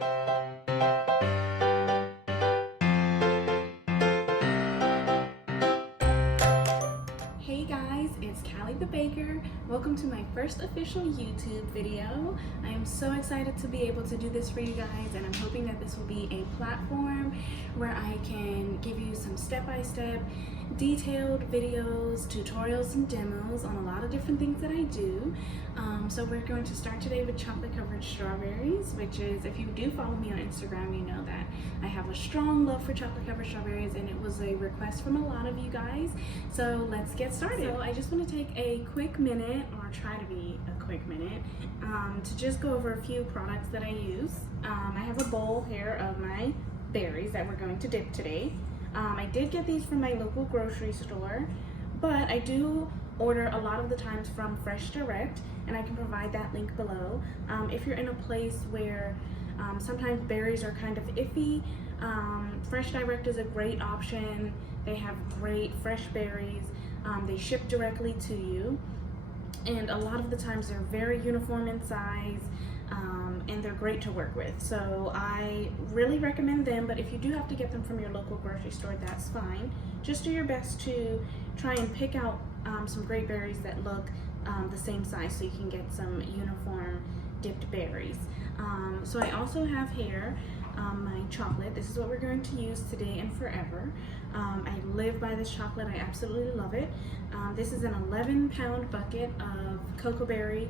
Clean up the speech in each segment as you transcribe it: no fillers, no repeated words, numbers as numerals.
Hey guys, it's Callie the Baker. Welcome to my first official YouTube video. I am so excited to be able to do this for you guys, and I'm hoping that this will be a platform where I can give you some step-by-step detailed videos, tutorials, and demos on a lot of different things that I do. So we're going to start today with chocolate covered strawberries, which is, if you do follow me on Instagram, you know that I have a strong love for chocolate covered strawberries, and it was a request from a lot of you guys. So let's get started. So I just want to take a quick minute, or try to be a quick minute, to just go over a few products that I use. I have a bowl here of my berries that we're going to dip today. I did get these from my local grocery store, but I do order a lot of the times from Fresh Direct, and I can provide that link below. If you're in a place where sometimes berries are kind of iffy, Fresh Direct is a great option. They have great fresh berries. They ship directly to you, and a lot of the times they're very uniform in size, and they're great to work with. So I really recommend them, but if you do have to get them from your local grocery store, that's fine. Just do your best to try and pick out some great berries that look the same size, so you can get some uniform dipped berries. So I also have here my chocolate. This is what we're going to use today and forever. I live by this chocolate. I absolutely love it. This is an 11-pound bucket of cocoa berry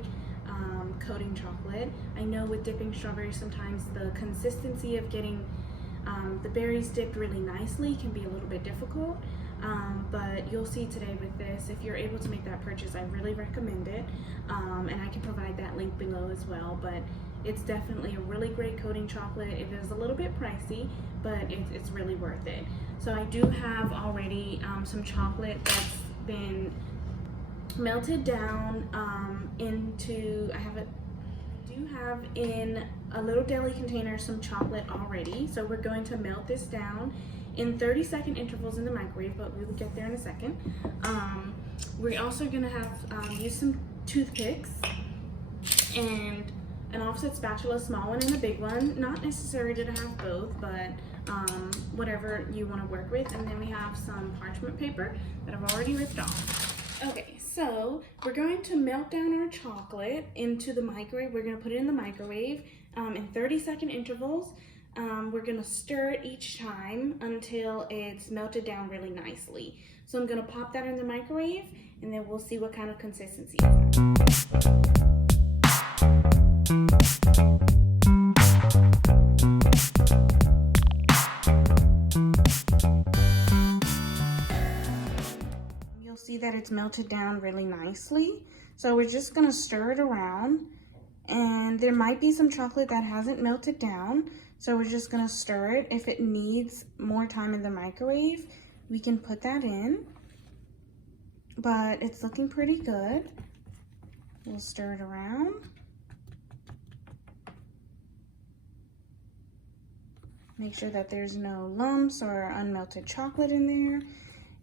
coating chocolate. I know with dipping strawberries, sometimes the consistency of getting the berries dipped really nicely can be a little bit difficult, but you'll see today with this, if you're able to make that purchase, I really recommend it, and I can provide that link below as well. But it's definitely a really great coating chocolate. It is a little bit pricey, but it's really worth it. So I do have already some chocolate that's been melted down into, I do have in a little deli container some chocolate already. So we're going to melt this down in 30-second intervals in the microwave, but we will get there in a second. We're also gonna have use some toothpicks and an offset spatula, small one and a big one. Not necessary to have both, but whatever you want to work with. And then we have some parchment paper that I've already ripped off. Okay, so we're going to melt down our chocolate into the microwave. We're going to put it in the microwave in 30-second intervals. We're going to stir it each time until it's melted down really nicely. So I'm going to pop that in the microwave, and then we'll see what kind of consistency it's at. You'll see that it's melted down really nicely. So we're just gonna stir it around, and there might be some chocolate that hasn't melted down, so we're just gonna stir it. If it needs more time in the microwave, we can put that in, but it's looking pretty good. We'll stir it around. Make sure that there's no lumps or unmelted chocolate in there.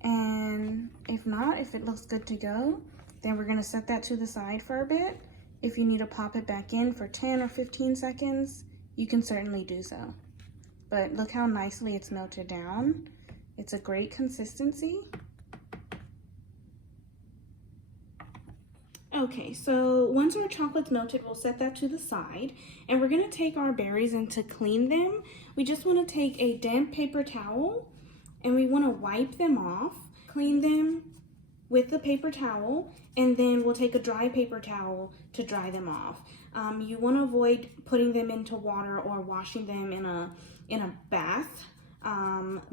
And if not, if it looks good to go, then we're gonna set that to the side for a bit. If you need to pop it back in for 10 or 15 seconds, you can certainly do so. But look how nicely it's melted down. It's a great consistency. Okay, so once our chocolate's melted, we'll set that to the side, and we're gonna take our berries, and to clean them, we just wanna take a damp paper towel, and we wanna wipe them off, clean them with the paper towel, and then we'll take a dry paper towel to dry them off. You wanna avoid putting them into water or washing them in a bath,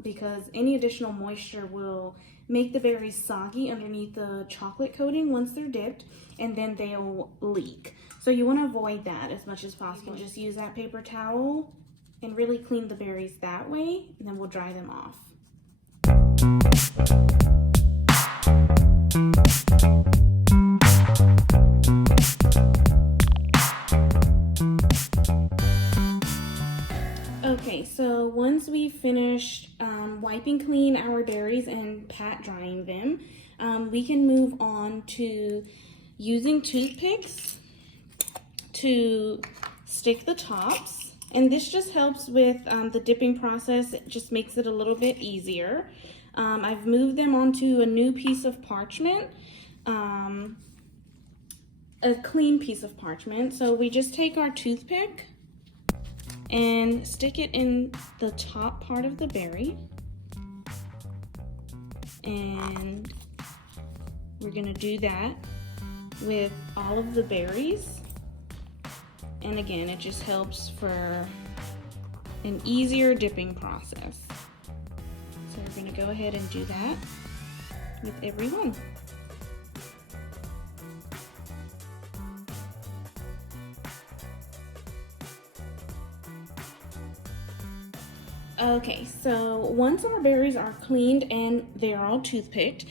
because any additional moisture will make the berries soggy underneath the chocolate coating once they're dipped, and then they'll leak. So you want to avoid that as much as possible. Just use that paper towel and really clean the berries that way, and then we'll dry them off. Okay, so once we finished wiping clean our berries and pat drying them, we can move on to using toothpicks to stick the tops And this just helps with the dipping process. It just makes it a little bit easier. I've moved them onto a new piece of parchment, a clean piece of parchment. So we just take our toothpick and stick it in the top part of the berry. And we're gonna do that with all of the berries. And again, it just helps for an easier dipping process. So we're gonna go ahead and do that with every one. Okay, so once our berries are cleaned and they're all toothpicked,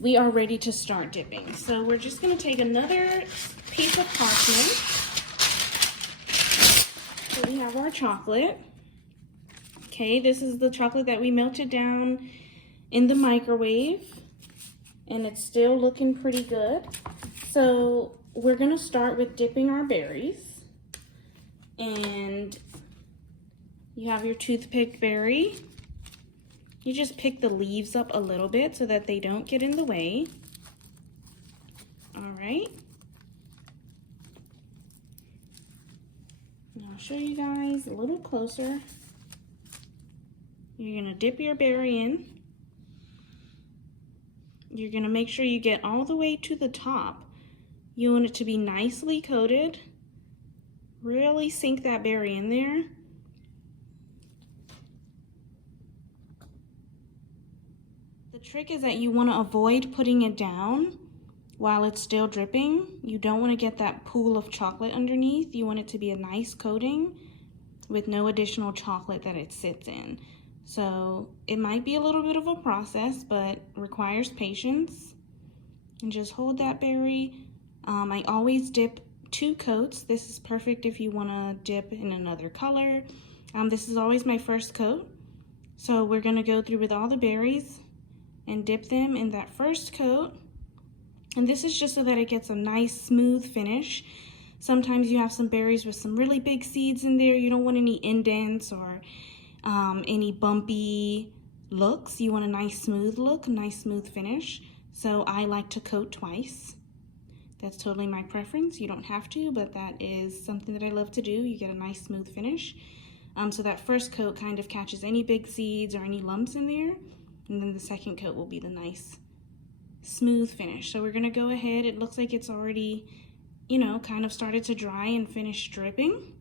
we are ready to start dipping. So we're just gonna take another piece of parchment. So we have our chocolate. Okay, this is the chocolate that we melted down in the microwave, and it's still looking pretty good. So we're gonna start with dipping our berries, and you have your toothpick berry. You just pick the leaves up a little bit so that they don't get in the way. All right. And I'll show you guys a little closer. You're gonna dip your berry in. You're gonna make sure you get all the way to the top. You want it to be nicely coated. Really sink that berry in there. The trick is that you want to avoid putting it down while it's still dripping. You don't want to get that pool of chocolate underneath. You want it to be a nice coating with no additional chocolate that it sits in. So it might be a little bit of a process, but requires patience. And just hold that berry. I always dip 2 coats. This is perfect if you want to dip in another color. This is always my first coat. So we're going to go through with all the berries and dip them in that first coat. And this is just so that it gets a nice smooth finish. Sometimes you have some berries with some really big seeds in there. You don't want any indents or any bumpy looks. You want a nice smooth look, a nice smooth finish. So I like to coat twice. That's totally my preference. You don't have to, but that is something that I love to do. You get a nice smooth finish. So that first coat kind of catches any big seeds or any lumps in there. And then the second coat will be the nice smooth finish. So we're gonna go ahead. It looks like it's already, you know, kind of started to dry and finish dripping.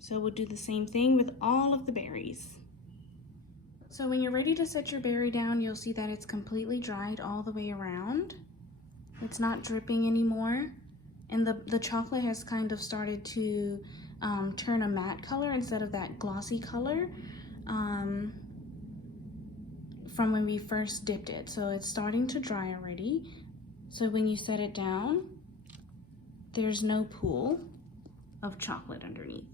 So we'll do the same thing with all of the berries. So when you're ready to set your berry down, you'll see that it's completely dried all the way around. It's not dripping anymore. And the chocolate has kind of started to turn a matte color instead of that glossy color from when we first dipped it. So it's starting to dry already. So when you set it down, there's no pool of chocolate underneath.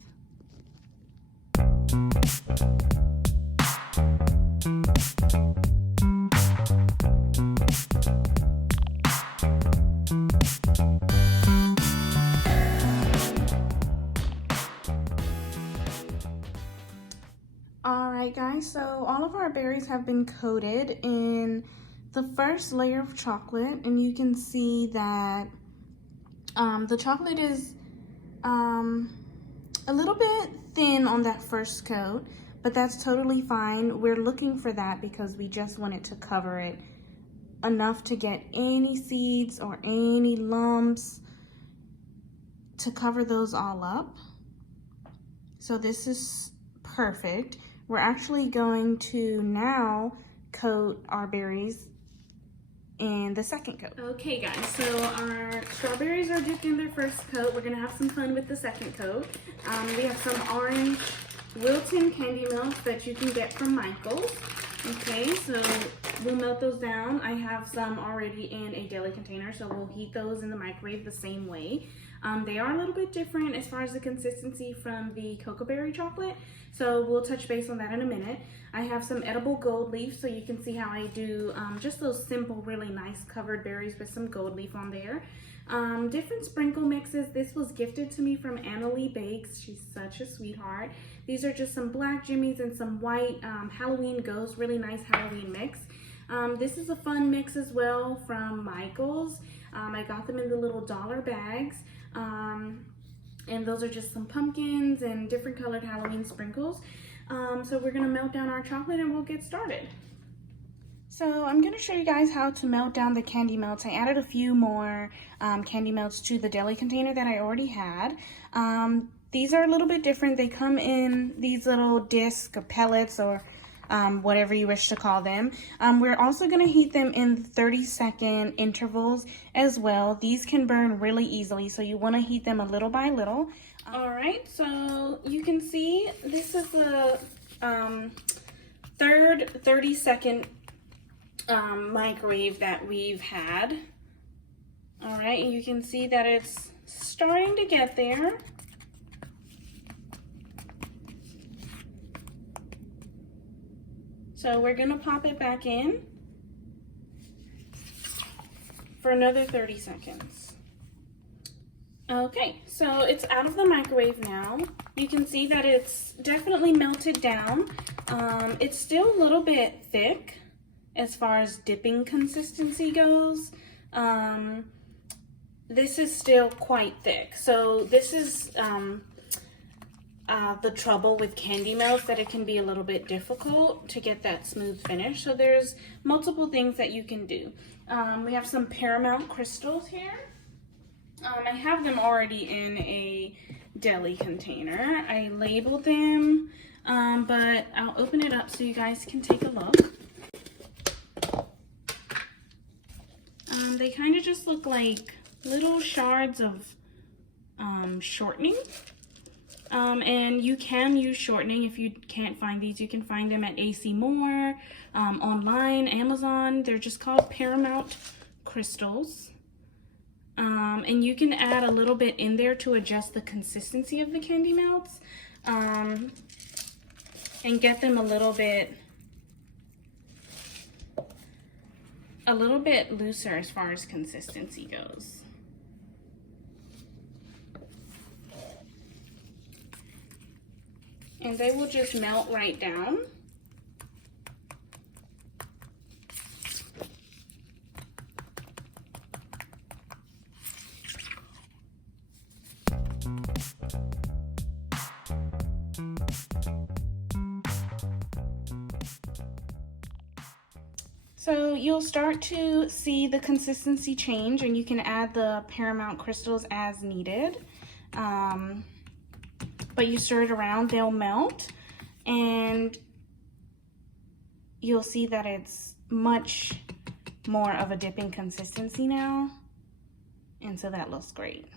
Alright guys, so all of our berries have been coated in the first layer of chocolate, and you can see that the chocolate is a little bit thin on that first coat, but that's totally fine. We're looking for that because we just want it to cover it enough to get any seeds or any lumps, to cover those all up. So this is perfect. We're actually going to now coat our berries in the second coat. Okay guys, so our strawberries are dipped in their first coat. We're gonna have some fun with the second coat. We have some orange Wilton candy melts that you can get from Michael's. Okay, so we'll melt those down. I have some already in a deli container, so we'll heat those in the microwave the same way. They are a little bit different as far as the consistency from the cocoa berry chocolate, so we'll touch base on that in a minute. I have some edible gold leaf, so you can see how I do just those simple, really nice covered berries with some gold leaf on there. Different sprinkle mixes. This was gifted to me from Annalie Bakes. She's such a sweetheart. These are just some black jimmies and some white Halloween Ghost, really nice Halloween mix. This is a fun mix as well from Michael's. I got them in the little dollar bags. And those are just some pumpkins and different colored Halloween sprinkles. So we're gonna melt down our chocolate and we'll get started. So I'm gonna show you guys how to melt down the candy melts. I added a few more candy melts to the deli container that I already had. These are a little bit different. They come in these little discs or pellets or whatever you wish to call them. We're also gonna heat them in 30-second intervals as well. These can burn really easily, so you wanna heat them a little by little. All right, so you can see this is the third 30-second microwave that we've had. All right, and you can see that it's starting to get there. So we're gonna pop it back in for another 30 seconds. Okay, so it's out of the microwave now. You can see that it's definitely melted down. It's still a little bit thick as far as dipping consistency goes. This is still quite thick. So this is the trouble with candy melts, that it can be a little bit difficult to get that smooth finish. So there's multiple things that you can do. We have some Paramount Crystals here. I have them already in a deli container. I labeled them, but I'll open it up so you guys can take a look. They kind of just look like little shards of shortening. And you can use shortening. If you can't find these, you can find them at AC Moore, online, Amazon. They're just called Paramount Crystals. And you can add a little bit in there to adjust the consistency of the candy melts, and get them a little bit looser as far as consistency goes. And they will just melt right down. So you'll start to see the consistency change, and you can add the Paramount Crystals as needed. But you stir it around, they'll melt, and you'll see that it's much more of a dipping consistency now, and so that looks great.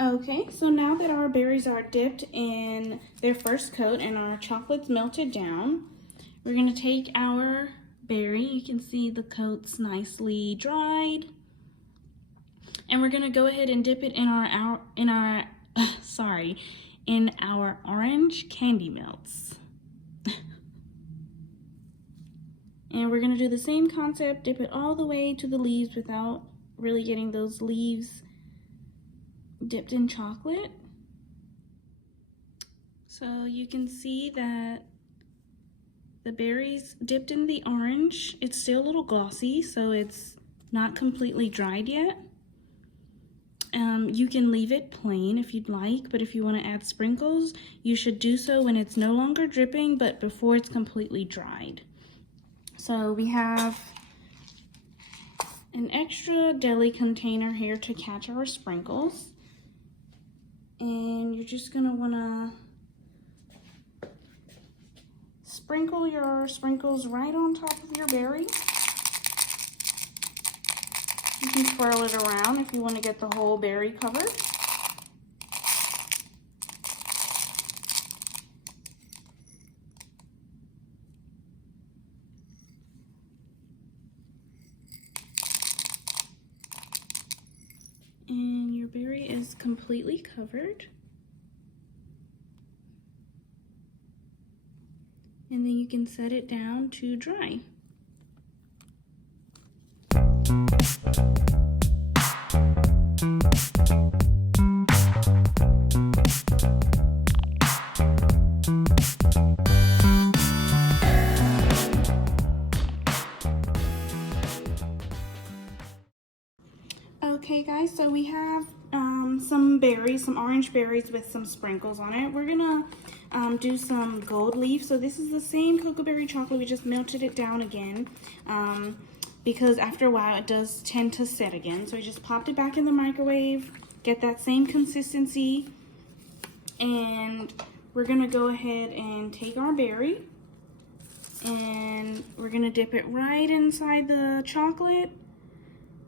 Okay, so now that our berries are dipped in their first coat and our chocolate's melted down, we're gonna take our berry. You can see the coat's nicely dried, and we're gonna go ahead and dip it in our orange candy melts. And we're gonna do the same concept, dip it all the way to the leaves without really getting those leaves dipped in chocolate. So you can see that the berries dipped in the orange. It's still a little glossy, so it's not completely dried yet. You can leave it plain if you'd like, but if you want to add sprinkles, you should do so when it's no longer dripping, but before it's completely dried. So we have an extra deli container here to catch our sprinkles. And you're just gonna wanna sprinkle your sprinkles right on top of your berry. You can swirl it around if you want to get the whole berry covered. And your berry is completely covered. And then you can set it down to dry. Okay guys, so we have some berries, some orange berries with some sprinkles on it. We're gonna do some gold leaf. So this is the same cocoa berry chocolate, we just melted it down again because after a while it does tend to set again. So we just popped it back in the microwave, get that same consistency, and we're gonna go ahead and take our berry and we're gonna dip it right inside the chocolate.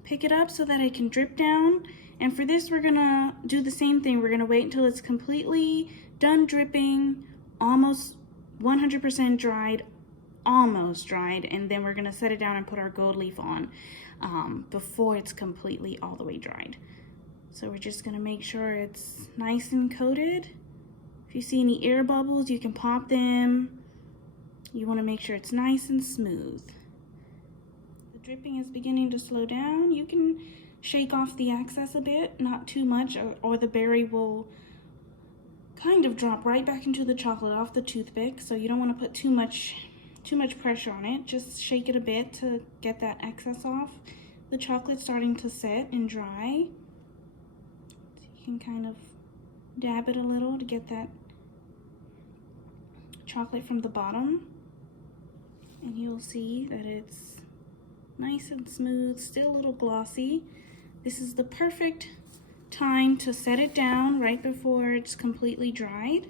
Pick it up so that it can drip down, and for this we're gonna do the same thing. We're gonna wait until it's completely done dripping, almost 100% dried, almost dried, and then we're gonna set it down and put our gold leaf on before it's completely all the way dried. So we're just gonna make sure it's nice and coated. If you see any air bubbles, you can pop them. You want to make sure it's nice and smooth. Dripping is beginning to slow down. You can shake off the excess a bit, not too much, or the berry will kind of drop right back into the chocolate off the toothpick. So you don't want to put too much pressure on it. Just shake it a bit to get that excess off. The chocolate's starting to set and dry. So you can kind of dab it a little to get that chocolate from the bottom. And you'll see that it's nice and smooth, still a little glossy. This is the perfect time to set it down right before it's completely dried.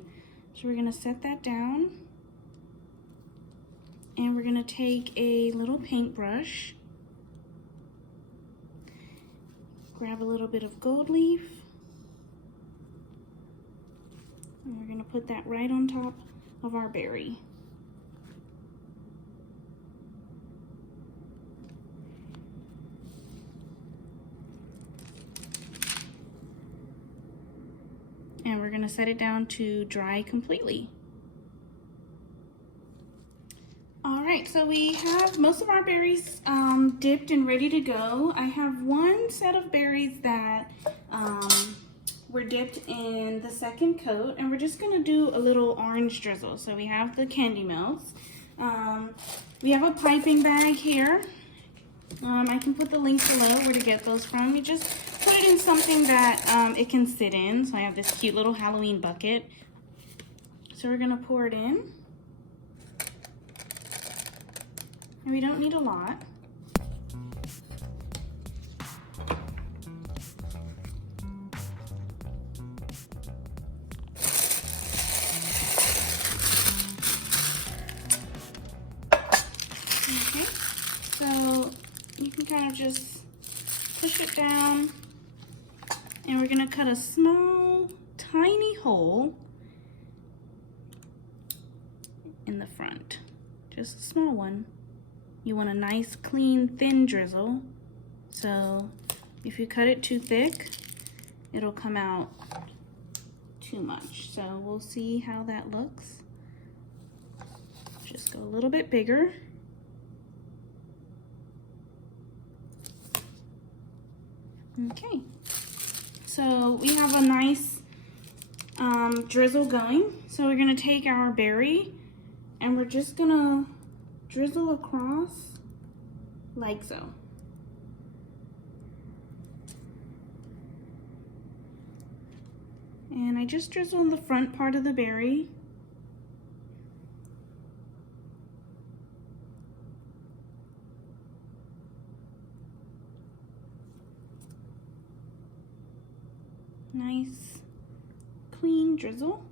So we're gonna set that down. And we're gonna take a little paintbrush, grab a little bit of gold leaf, and we're gonna put that right on top of our berry. And we're gonna set it down to dry completely. All right, so we have most of our berries dipped and ready to go. I have one set of berries that were dipped in the second coat, and we're just gonna do a little orange drizzle. So we have the candy melts. We have a piping bag here. I can put the link below where to get those from. You just put it in something that it can sit in. So I have this cute little Halloween bucket. So we're gonna pour it in. And we don't need a lot. Okay, so you can kind of just push it down, and we're gonna cut a small, tiny hole in the front, just a small one. You want a nice, clean, thin drizzle. So if you cut it too thick, it'll come out too much. So we'll see how that looks. Just go a little bit bigger. Okay, so we have a nice drizzle going. So we're gonna take our berry and we're just gonna drizzle across like so. And I just drizzle in the front part of the berry. Nice, clean drizzle.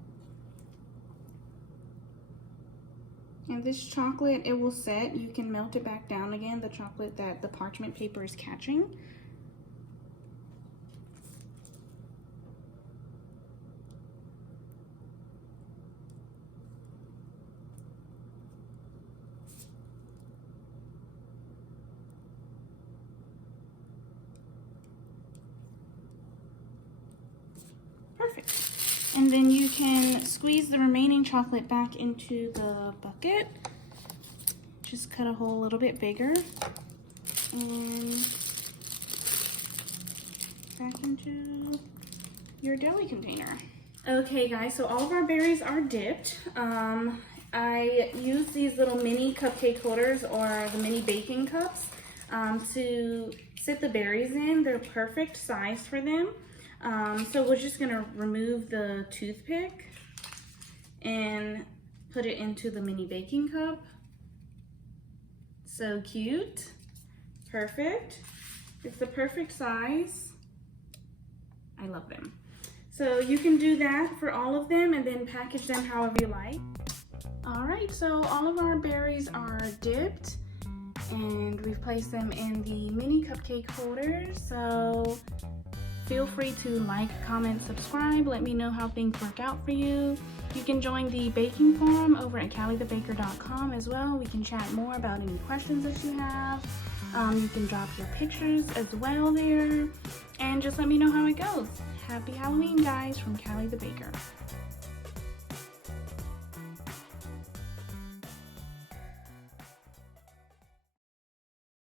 And this chocolate, it will set. You can melt it back down again, the chocolate that the parchment paper is catching. Perfect. And then you can squeeze the remaining chocolate back into the bucket. Just cut a hole a little bit bigger. And back into your deli container. Okay guys, so all of our berries are dipped. I use these little mini cupcake holders or the mini baking cups to sit the berries in. They're perfect size for them. So we're just gonna remove the toothpick and put it into the mini baking cup. So cute, perfect. It's the perfect size. I love them. So you can do that for all of them and then package them however you like. All right, so all of our berries are dipped and we've placed them in the mini cupcake holders. So feel free to like, comment, subscribe. Let me know how things work out for you. You can join the baking forum over at CALLIETheBaker.com as well. We can chat more about any questions that you have. You can drop your pictures as well there. And just let me know how it goes. Happy Halloween, guys, from Callie the Baker.